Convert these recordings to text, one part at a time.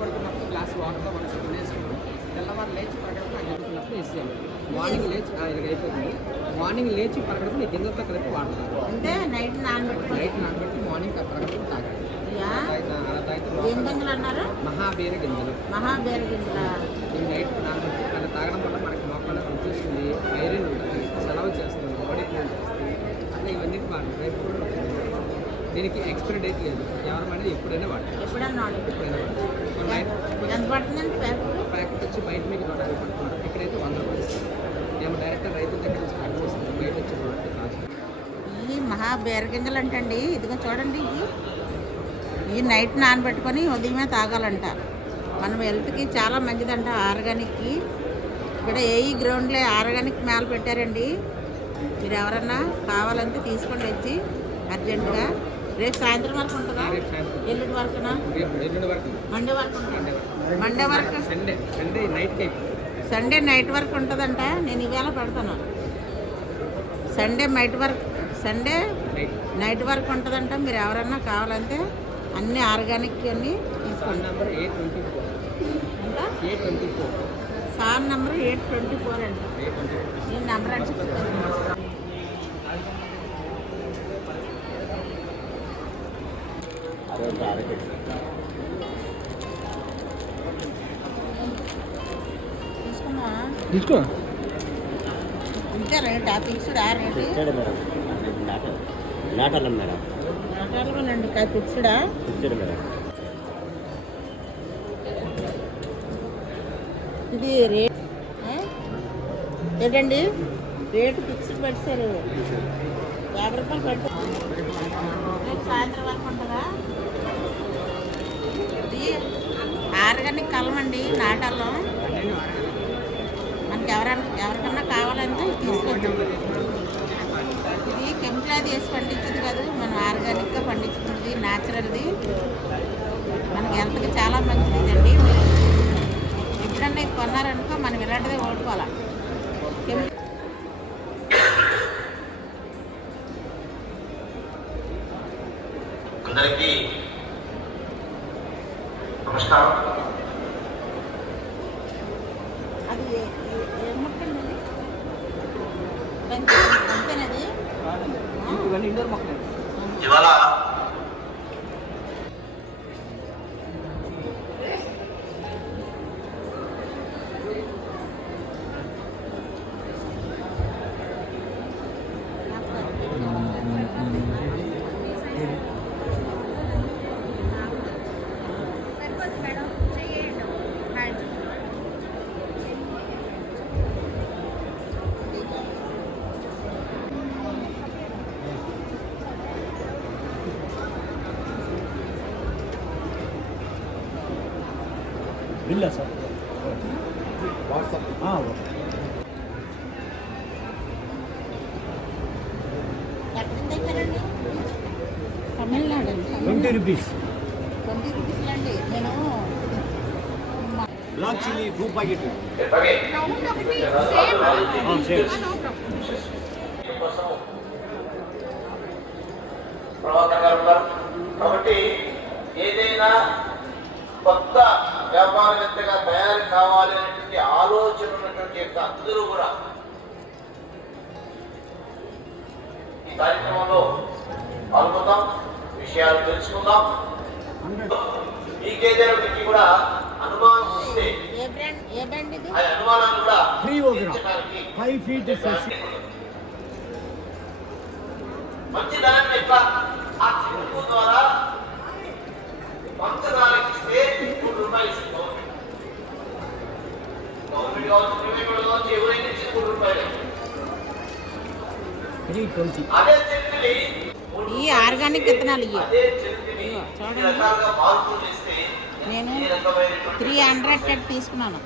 పడుకున్నప్పుడు గ్లాస్ వాటర్లో మనం తినేసాము. తెల్లవారు లేచి పరగడుపున జరుగుతున్నప్పుడు వేసేయాలి. మార్నింగ్ లేచి అయిపోతుంది. మార్నింగ్ లేచి పరగడుపున గింజలతో కలిపి వాడతారు. అంటే నైట్ నానబెట్టి మార్నింగ్ పరగడుపున తాగాలి. అలా తాగితే మహాబీర గింజలు ఇవి నైట్ నానబెట్టి అలా తాగడం వల్ల మనకి మొక్కలు వచ్చేస్తుంది, ఐరన్ ఉంటుంది, సెలవు చేస్తుంది, బాడీ క్లీన్ చేస్తుంది. అట్లా ఇవన్నీ వాడతారు. దీనికి ఎక్స్పైరీ డేట్ లేదు. ఎవరైనా ఎప్పుడైనా వాడతారు. ప్యాకెట్ వచ్చి బయట మీకు 150 పడుతున్నారు. ఇక్కడైతే 100 రూపాయలు ఇస్తారు. మేము డైరెక్ట్ రైతుల దగ్గర నుంచి ప్యాకెట్ వస్తుంది. బయట వచ్చే ప్రోడక్ట్ కాదు. ఈ మహాబీర గింజలు అంటండి. ఇదిగో చూడండి, ఈ నైట్ నానబెట్టుకొని ఉదయమే తాగాలంట. మనం హెల్త్కి చాలా మంచిదంట. ఆర్గానిక్కి ఇక్కడ ఏఈ గ్రౌండ్లో ఆర్గానిక్ మేళ పెట్టారండి. మీరు ఎవరన్నా కావాలంటే తీసుకొని వచ్చి అర్జెంటుగా. రేపు సాయంత్రం వరకు ఉంటుందా? ఎల్లుండి వరకునా? మండే వరకు ఉంటుంది. మండే వరకు సండే నైట్ వరకు ఉంటుందంట. నేను ఇవాళ పెడతాను. సండే నైట్ వరకు ఉంటుందంట. మీరు ఎవరన్నా కావాలంటే అన్నీ ఆర్గానిక్ అన్నీ తీసుకోండి. సార్ నెంబర్ 824 అండి. నేను నెంబర్ అంటే చెప్తాను. తీసుకో ఇంతే రేటా? ఫిక్స్డా రేటు? నాటాలండి. ఫిక్స్డా? ఇది రేటండి. రేటు ఫిక్స్డ్ పెడతారు. 50 రూపాయలు పెడతారు. రేపు సాయంత్రం వరకు ఉంటుందా? ఇది ఆర్గానిక్ కలమండి. నాటాల్లో మనకి ఎవరికన్నా కావాలంటే తీసుకొద్దాం. ఇది కెమికల్ అది వేసి పండించేది కాదు. మనం ఆర్గానిక్గా పండించుకున్నది, న్యాచురల్ది. మనకి హెల్త్కి చాలా మంచిది ఇదండి. ఎప్పుడన్నా ఇది కొన్నారనుకో మనం ఇలాంటిదే ఓడుకోవాలి. అందరికీ నమస్కారం. అది ఏమంటండి? అంతేనది. ఇవాళ bill sir WhatsApp Tamil Nadu. 20 rupees. 20 rupees అండి. నేను బ్లాక్ చిల్లీ 2 ప్యాకెట్. కాబట్టి ఏదైనా కొత్త వ్యాపారవేత్తగా తయారు కావాలి అనేటువంటి ఆలోచన ఉన్నటువంటి యొక్క అందరూ కూడా ఈ కార్యక్రమంలో పాల్గొందాం, విషయాలు తెలుసుకుందాం. మీకేదైనా వ్యక్తి కూడా అనుమానం వస్తే ఆ అనుమానాలు కూడా 5 feet మంచి ధనాన్ని ఎట్లా ఆ చెరుకు ద్వారా పంచదారకి ఇస్తే 3 రూపాయలు ఇస్తుంది గవర్నమెంట్ కావచ్చు, ప్రైవేట్ కావచ్చు, ఎవరైనా ఇచ్చి 3 రూపాయలు. అదే చెరుకుని ఈ ఆర్గానిక్ విత్తనాలు చూడండి. నేను 300 తీసుకున్నాను.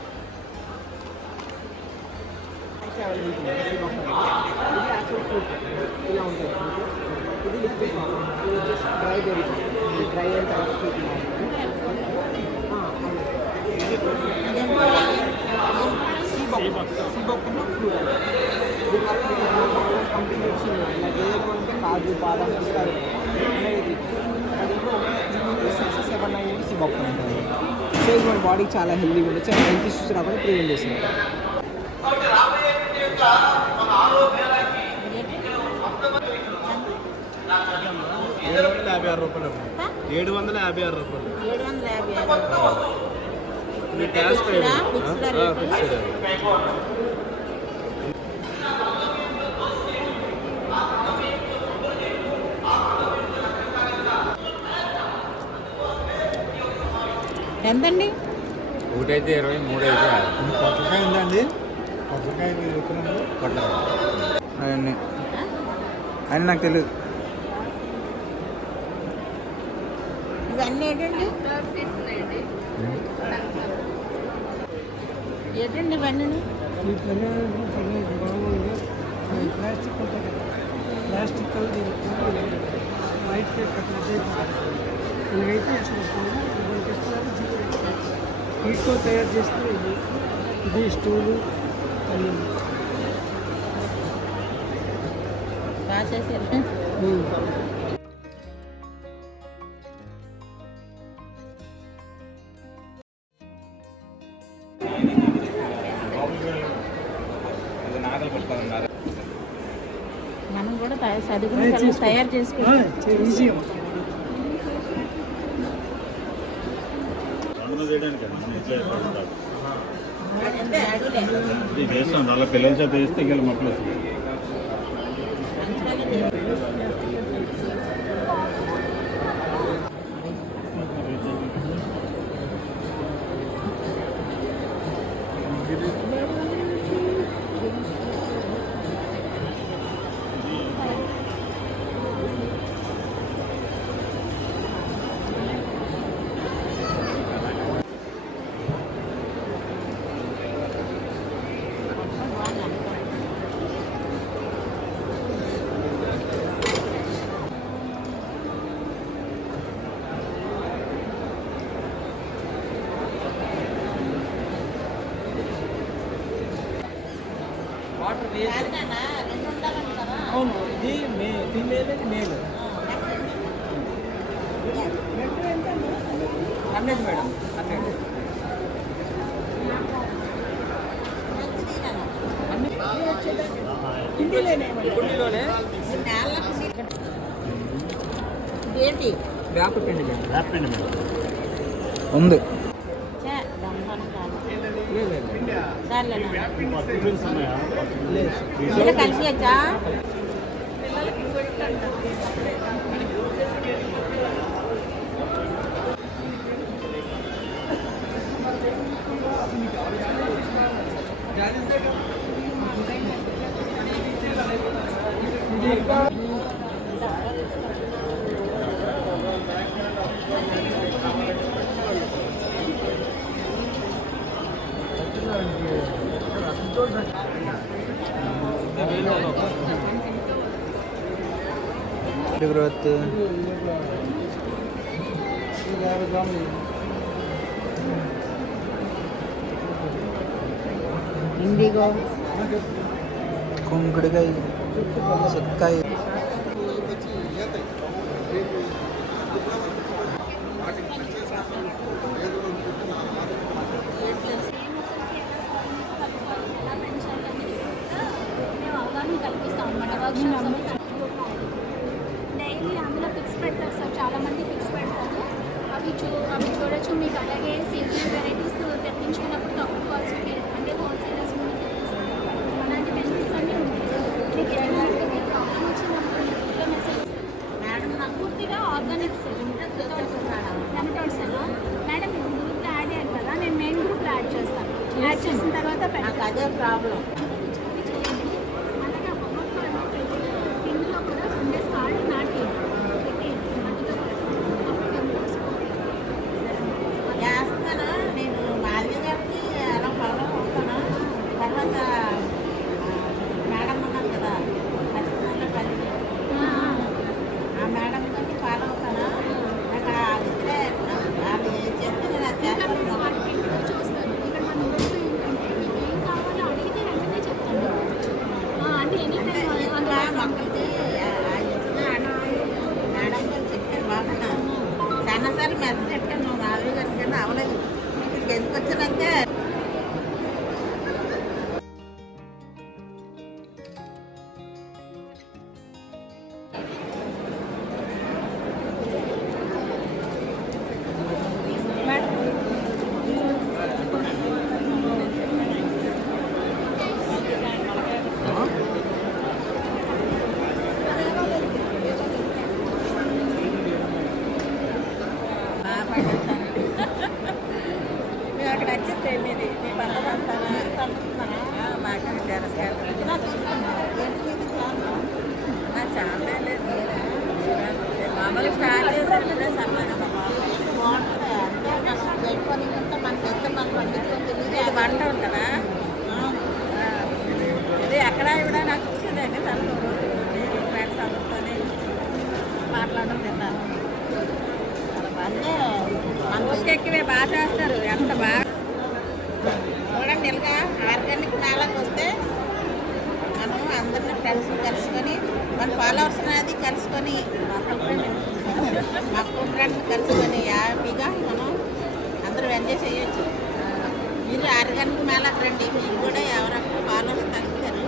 ఇలా ఉంటుంది. ఇది లిక్విడ్ ఫామ్. ఇది వచ్చేసి డ్రై బెర్రీ ఫామ్. ఇది డ్రై అండ్ ట్రాన్స్ఫ్యూట్ కంపెనీ వచ్చింది. ఇలా చేయడం కాజు, బాదం, పిస్తారు అనేది. అది 6, 7, 9 సీబాక్తం ఉంటుంది. ఎక్సర్సైజ్ మన బాడీకి చాలా హెల్తీగా ఉండొచ్చు, చాలా హెల్త్ ఇష్యూస్ రాకుండా ప్రివెంట్ చేస్తుంది. కాబట్టి రాబోయే యొక్క మన ఆరోగ్యాలకి రూపాయలు 756 రూపాయలు 756 ఎంతండి? 1 అయితే 20, 3 అయితే 50. పొట్లకాయ ఉందండి, పొట్లకాయ అవన్నీ అని నాకు తెలియదు. ఇవన్నీ ఏంటండి? ఏంటండి ఇవన్నీ? ప్లాస్టిక్ వైట్ ఇలాగైతే వీటితో తయారు చేస్తే ఇది స్టూలు అన్నీ బాగా చేశారు. మనం కూడా చదువుకుని తయారు చేసుకోవాలి. ఈజీగా అంటే అడుగులే ఇది చేస్తాం అలా పిల్లల చేత వేస్తే ఇంకా మొక్కలు వస్తుంది. వాటర్ వేస్ట్ కాదు నాన్న, రెండు ఉండాలంట కదా. అవును, ఇది ఫీమేల్ ఇది మేల్. 100 మేడం, 100. కుండీలోనే ఏంటి? వేప పిండి మేడం. హ్యాపీ మేడం ఉంది. దొంగతనం కాదు. లేదు లేదు సర్లే పర్టికులర్స్ ఉన్నాయా? పిల్లలు కలిసి వచ్చా? గ్రోత్ ఇండిగో, కుంకుడుకాయ, చెక్కాయ. డైలీ అందులో పిక్స్ పెడతారు సార్, చాలా మంది పిక్స్ పెడతారు. అవి చూడొచ్చు. మీకు అలాగే సీజనల్ వెరైటీస్ తెప్పించుకున్నప్పుడు తక్కువ కాస్ట్కి అంటే హోల్సేలర్స్ నుండి తెప్పిస్తారు. అలాంటి బెనిఫిట్స్ అన్నీ ఉంటాయి. మీకు ఏమైనా ప్రాబ్లం వచ్చినప్పుడు గ్రూప్లో మెసేజ్ మేడం నాకు పూర్తిగా ఆర్గానిక్ సార్ టమాటోస్ ఎలా మేడం గ్రూప్లో యాడ్ అయ్యారు కదా, నేను మెయిన్ గ్రూప్లో యాడ్ చేస్తాను. యాడ్ చేసిన తర్వాత నాకు పెడతాను. అదే ప్రాబ్లం. అలాగే ఇందులో కూడా 2 days కాళ్ళు నాటి చేస్తాను నేను. మాల్య గారికి అలా ఫాలో అవుతాను. తర్వాత మేడం ఉన్నారు కదా, ఖచ్చితంగా కలిసి ఆ మేడం గారిని ఫాలో అవుతాను. నాకు అదితే అది చెప్తే నేను అది చేస్తాను. చూస్తారు. ఇక్కడ మన ఊళ్ళో ఏంటంటే మీకు ఏం కావాలో అడిగితే వెంటనే ఫ్రెండ్స్ కలుసుకొని మన ఫాలోవర్స్ అనేది కలుసుకొని మా ఫ్రెండ్స్ కలుసుకొని హ్యాపీగా మనం అందరూ ఎంజాయ్ చేయొచ్చు. మీరు ఆర్గానిక్ మేళకు రండి, మీకు కూడా ఎవరన్నా ఫాలోవర్స్ తగ్గుతారు,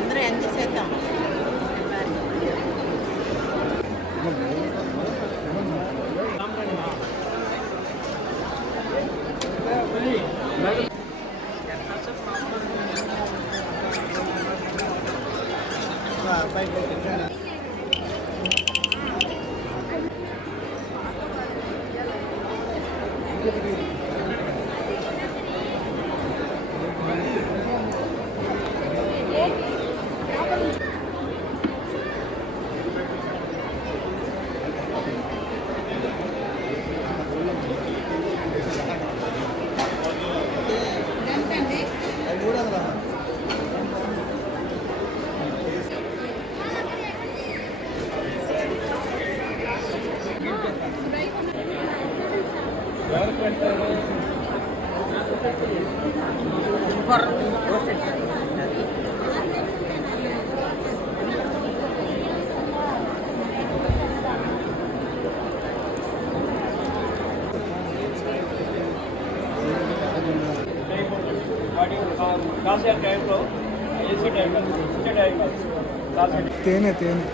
అందరూ ఎంజాయ్ చేద్దాం. తేనె తేనె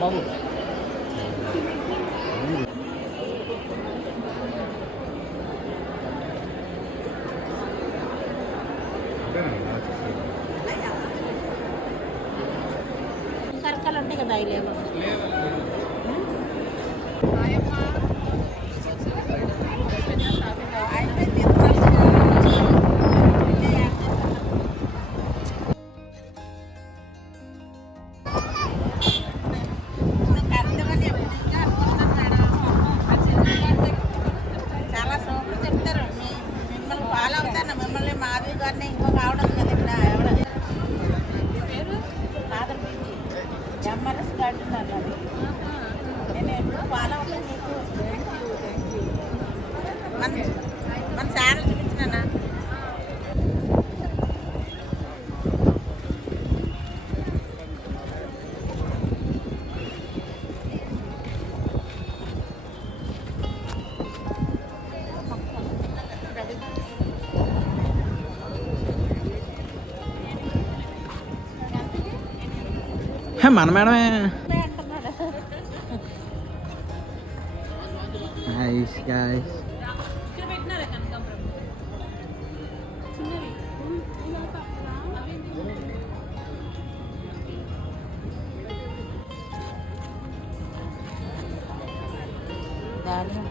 బాబు కరకాలు ఉంటాయి కదా, అవి లేవు. చాలా సూపర్ చెప్తారు. మిమ్మల్ని ఫాలో అవుతాను. మిమ్మల్ని మాధవి గారిని ఇంకొక ఆవిడ కదా ఇక్కడ ఎవడ పేరు ఫాదర్ ఎంఆర్ఎస్ గార్డెన్ అన్నది. నేను ఎప్పుడు ఫాలో అవుతాను. మీకు మన ఛానల్ చూపించినా మన మేడమే. Nice guys. దాని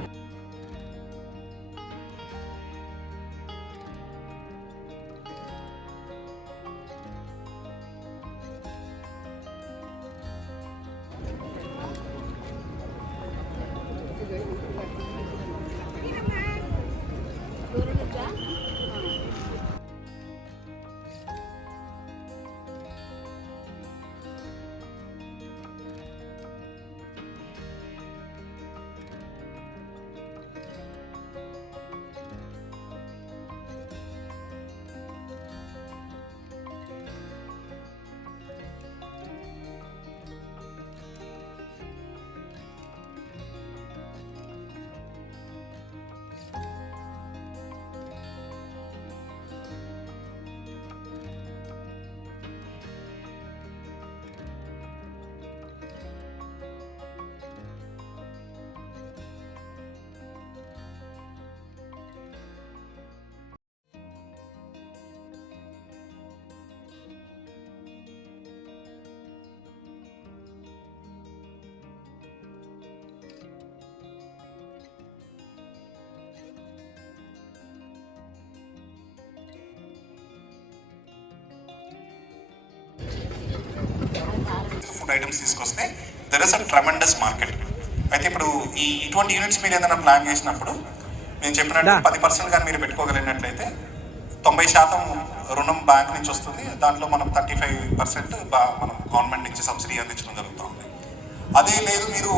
ఫుడ్ ఐటమ్స్ తీసుకొస్తే there is a tremendous market. అయితే ఇప్పుడు ఇటువంటి యూనిట్స్ మీరు ఏదైనా ప్లాన్ చేసినప్పుడు నేను చెప్పినట్టు 10% కానీ మీరు పెట్టుకోగలిగినట్లయితే 90% రుణం బ్యాంక్ నుంచి వస్తుంది. దాంట్లో మనం 35% మనం గవర్నమెంట్ నుంచి సబ్సిడీ అందించడం జరుగుతూ ఉంది. అదే లేదు మీరు